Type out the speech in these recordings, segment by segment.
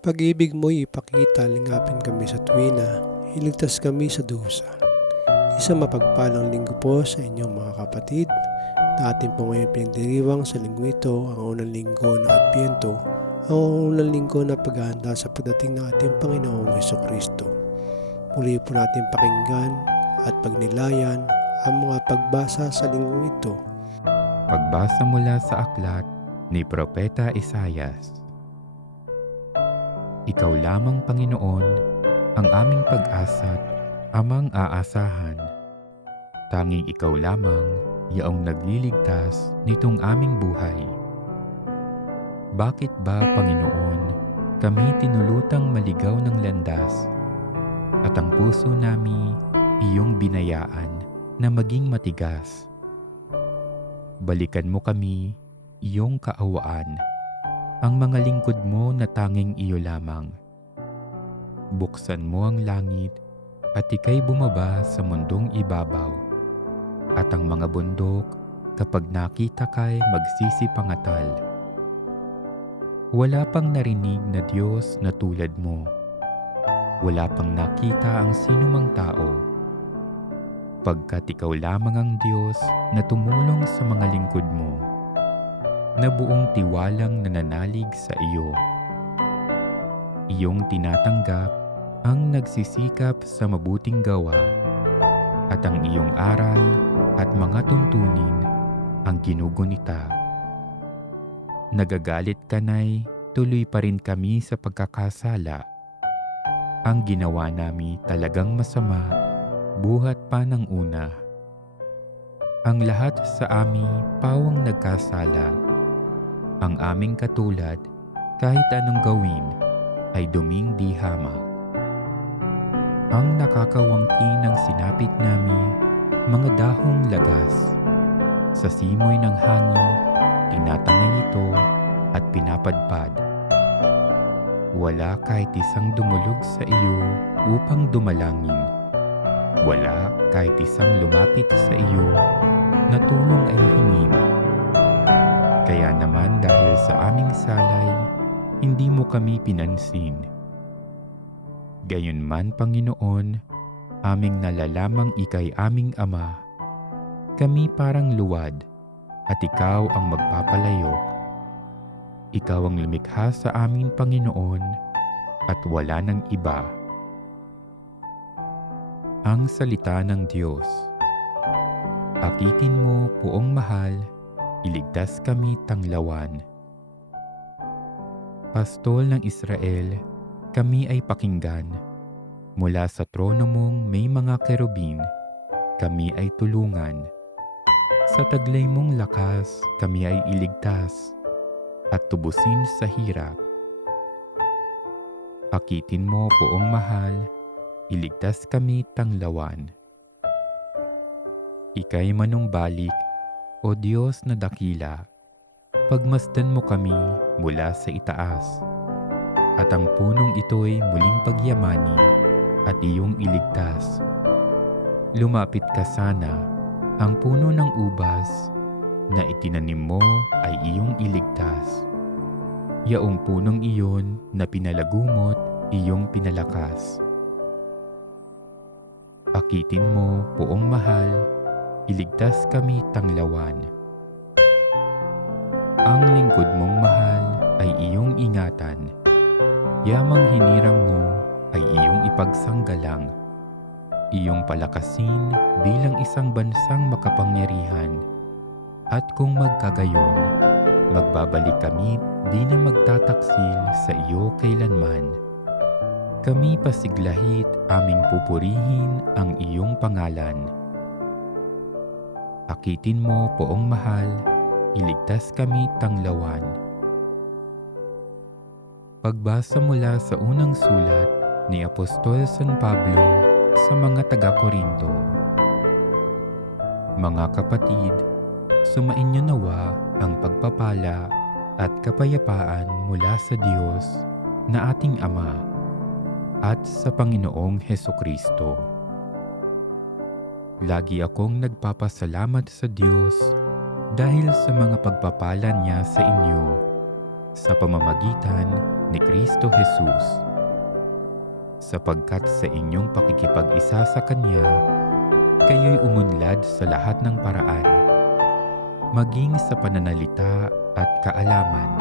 Pag-ibig mo'y ipakita, lingapin kami sa tuwina, iligtas kami sa dusa. Isang mapagpalang linggo po sa inyong mga kapatid. Na ating po ngayon pinagdiriwang sa linggo ito, ang unang linggo na Adbyento, ang unang linggo na paghahanda sa pagdating ng ating Panginoong Heso Kristo. Muli po natin pakinggan at pagnilayan ang mga pagbasa sa linggo ito. Pagbasa mula sa aklat ni Propeta Isayas. Ikaw lamang, Panginoon, ang aming pag-asa't amang aasahan. Tanging ikaw lamang, yaong nagliligtas nitong aming buhay. Bakit ba, Panginoon, kami tinulutang maligaw ng landas at ang puso nami iyong binayaan na maging matigas? Balikan mo kami, iyong kaawaan, ang mga lingkod mo na tanging iyo lamang. Buksan mo ang langit at ikay bumaba sa mundong ibabaw. At ang mga bundok, kapag nakita kay magsisipangatal. Wala pang narinig na Diyos na tulad mo. Wala pang nakita ang sinumang tao. Pagkat ikaw lamang ang Diyos na tumulong sa mga lingkod mo, na buong tiwalang nananalig sa iyo. Iyong tinatanggap ang nagsisikap sa mabuting gawa at ang iyong aral at mga tuntunin ang ginugunita. Nagagalit ka na'y tuloy pa rin kami sa pagkakasala. Ang ginawa nami talagang masama, buhat pa ng una. Ang lahat sa amin pawang nagkasala. Ang aming katulad, kahit anong gawin, ay duming di hamak. Ang nakakawangki ng sinapit nami, mga dahong lagas. Sa simoy ng hangin, tinatangay ito at pinapadpad. Wala kahit isang dumulog sa iyo upang dumalangin. Wala kahit isang lumapit sa iyo na tulong ay hingin. Kaya naman dahil sa aming salay, hindi mo kami pinansin. Gayunman, Panginoon, aming nalalamang ikay aming Ama. Kami parang luwad, at ikaw ang magpapalayok. Ikaw ang lumikha sa amin, Panginoon, at wala ng iba. Ang Salita ng Diyos Akitin mo, puong mahal, iligtas kami tanglawan. Pastol ng Israel, kami ay pakinggan. Mula sa trono mong may mga kerubin, kami ay tulungan. Sa taglay mong lakas, kami ay iligtas at tubusin sa hirap. Akitin mo, poong mahal, iligtas kami tanglawan. Ika'y manumbalik, o Diyos na dakila, pagmasdan mo kami mula sa itaas, at ang punong ito'y muling pagyamanin at iyong iligtas. Lumapit ka sana, ang puno ng ubas na itinanim mo ay iyong iligtas. Yaong punong iyon na pinalagumot, iyong pinalakas. Akitin mo, poong mahal, iligtas kami tanglawan. Ang lingkod mong mahal ay iyong ingatan. Yamang hiniram mo ay iyong ipagsanggalang. Iyong palakasin bilang isang bansang makapangyarihan. At kung magkagayon, magbabalik kami di na magtataksil sa iyo kailanman. Kami pasiglahit aming pupurihin ang iyong pangalan. Akitin mo, poong mahal, iligtas kami tanglawan. Pagbasa mula sa unang sulat ni Apostol San Pablo sa mga taga-Korinto. Mga kapatid, sumainyo nawa ang pagpapala at kapayapaan mula sa Diyos na ating Ama at sa Panginoong Heso Kristo. Lagi akong nagpapasalamat sa Diyos dahil sa mga pagpapala niya sa inyo sa pamamagitan ni Kristo Jesus. Sapagkat sa inyong pakikipag-isa sa Kanya, kayo'y umunlad sa lahat ng paraan, maging sa pananalita at kaalaman.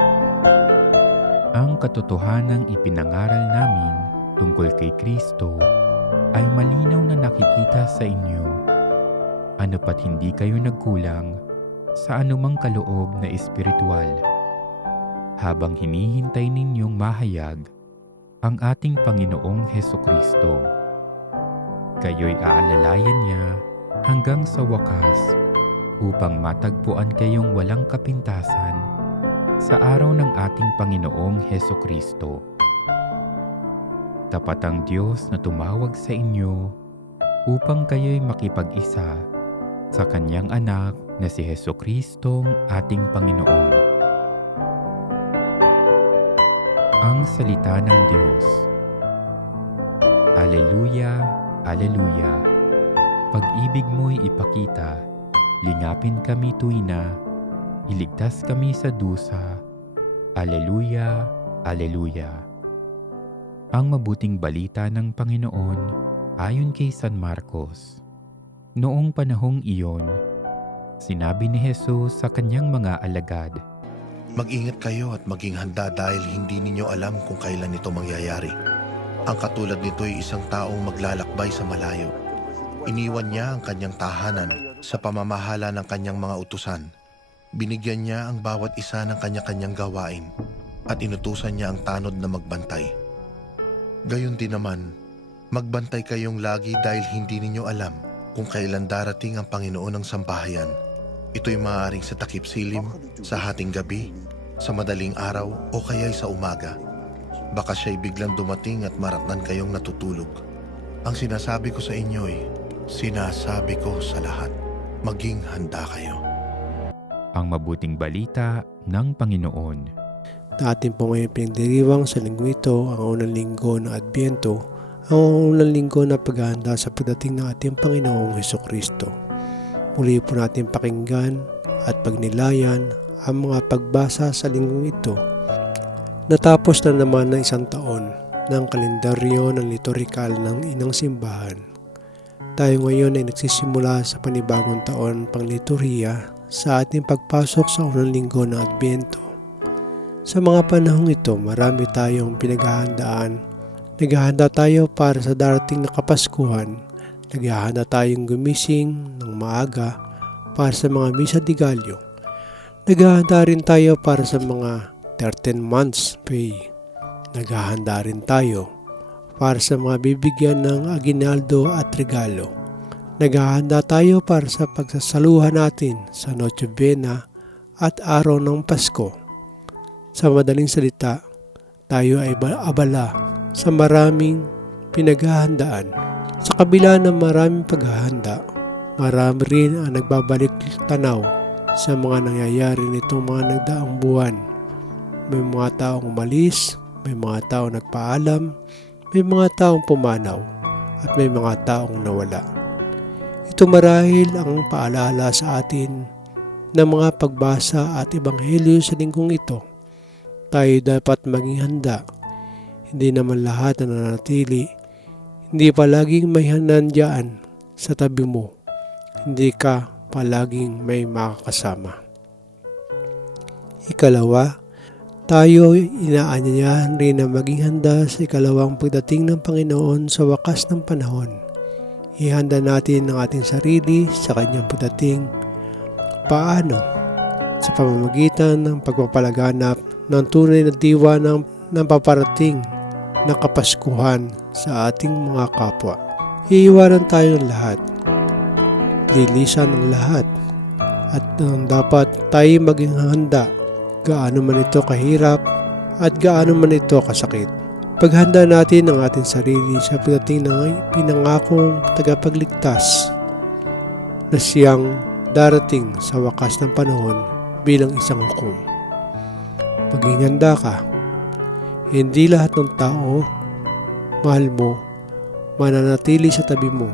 Ang katotohanang ipinangaral namin tungkol kay Kristo ay malinaw na nakikita sa inyo. Ano pat hindi kayo nagkulang sa anumang kaloob na espiritual. Habang hinihintay ninyong mahayag ang ating Panginoong Heso Kristo. Kayo'y aalalayan niya hanggang sa wakas upang matagpuan kayong walang kapintasan sa araw ng ating Panginoong Heso Kristo. Tapat ang Diyos na tumawag sa inyo upang kayo'y makipag-isa sa Kanyang anak na si Heso Kristong ating Panginoon. Ang Salita ng Diyos Aleluya, Aleluya Pag-ibig mo'y ipakita, lingapin kami tuwina, iligtas kami sa dusa. Aleluya, Aleluya Ang mabuting balita ng Panginoon ayon kay San Marcos. Noong panahong iyon, sinabi ni Jesus sa kanyang mga alagad, Mag-ingat kayo at maging handa dahil hindi ninyo alam kung kailan ito mangyayari. Ang katulad nito ay isang taong maglalakbay sa malayo. Iniwan niya ang kanyang tahanan sa pamamahala ng kanyang mga utusan. Binigyan niya ang bawat isa ng kanya-kanyang gawain at inutusan niya ang tanod na magbantay. Gayon din naman, magbantay kayong lagi dahil hindi ninyo alam kung kailan darating ang Panginoon ng sambahayan. Ito'y maaaring sa takip silim, sa hating gabi, sa madaling araw o kaya'y sa umaga. Baka siya'y biglang dumating at maratnan kayong natutulog. Ang sinasabi ko sa inyo'y, sinasabi ko sa lahat, maging handa kayo. ang mabuting balita ng Panginoon. Natin po ngayon pinagdiriwang sa linggo ito, ang unang linggo ng Adbyento, ang unang linggo na paghahanda sa pagdating ng ating Panginoong Heso Kristo. Muli po natin pakinggan at pagnilayan ang mga pagbasa sa linggo ito. Natapos na naman ng isang taon ng kalendaryo ng liturikal ng inang simbahan. Tayo ngayon ay nagsisimula sa panibagong taon pang liturhiya sa ating pagpasok sa unang linggo ng Adbyento. Sa mga panahong ito, marami tayong pinaghahandaan. Naghahanda tayo para sa darating na Kapaskuhan. Naghahanda tayong gumising ng maaga para sa mga misa di gallo. Naghahanda rin tayo para sa mga 13 months pay. Naghahanda rin tayo para sa mga bibigyan ng aginaldo at regalo. Naghahanda tayo para sa pagsasaluhan natin sa Noche Buena at araw ng Pasko. Sa madaling salita, tayo ay ba- abala sa maraming pinaghahandaan. Sa kabila ng maraming paghahanda, marami rin ang nagbabalik tanaw sa mga nangyayari nitong mga nagdaang buwan. May mga taong umalis, may mga taong nagpaalam, may mga taong pumanaw, at may mga taong nawala. Ito marahil ang paalala sa atin ng mga pagbasa at ebanghelyo sa linggong ito. Tayo dapat maging handa. Hindi naman lahat na nanatili. Hindi palaging may hanandyan sa tabi mo. Hindi ka palaging may makakasama. Ikalawa, tayo inaanyayahan rin na maging handa sa ikalawang pagdating ng Panginoon sa wakas ng panahon. Ihanda natin ang ating sarili sa kanyang pagdating. Paano? Sa pamamagitan ng pagpapalaganap ng tunay na diwa ng, ng paparating na kapaskuhan sa ating mga kapwa. Iiwanan tayo ng lahat. Lilisan ang lahat. At um, dapat tayo maging handa gaano man ito kahirap at gaano man ito kasakit. Paghanda natin ang ating sarili sa pagdating ng pinangakong tagapagligtas na siyang darating sa wakas ng panahon bilang isang hukom. Maging handa ka. Hindi lahat ng tao, mahal mo, mananatili sa tabi mo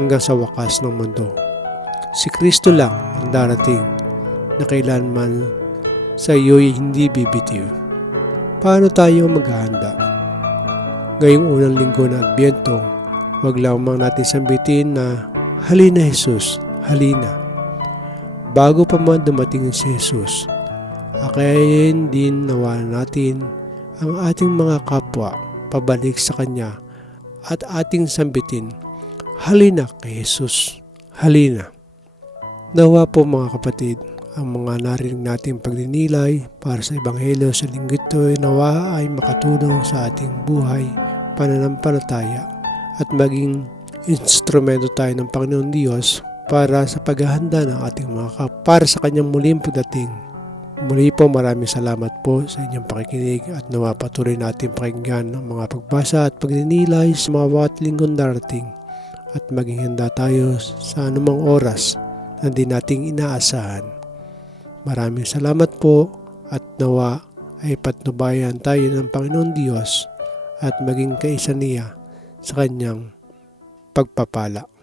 hanggang sa wakas ng mundo. Si Kristo lang ang darating na kailanman sa iyo'y hindi bibitiw. Paano tayo maghahanda? Ngayong unang linggo ng Adbyento, wag lamang natin sambitin na halina Jesus, halina. Bago pa man dumating si Jesus, akayin din nawa natin ang ating mga kapwa pabalik sa Kanya at ating sambitin, halina kay Jesus, halina. Nawa po mga kapatid, ang mga narinig nating pagdinilay para sa Ebanghelyo sa linggo ito ay nawa ay makatulong sa ating buhay, pananampalataya at maging instrumento tayo ng Panginoon Diyos para sa paghahanda ng ating mga kap para sa kanyang muling pagdating. Muli po maraming salamat po sa inyong pakikinig at nawa patuloy natin pakinggan ang mga pagbasa at pagdinilay sa mga bawat linggong darating at maging handa tayo sa anumang oras na di nating inaasahan. Maraming salamat po at nawa ay patnubayan tayo ng Panginoon Diyos at maging kaisa niya sa kanyang pagpapala.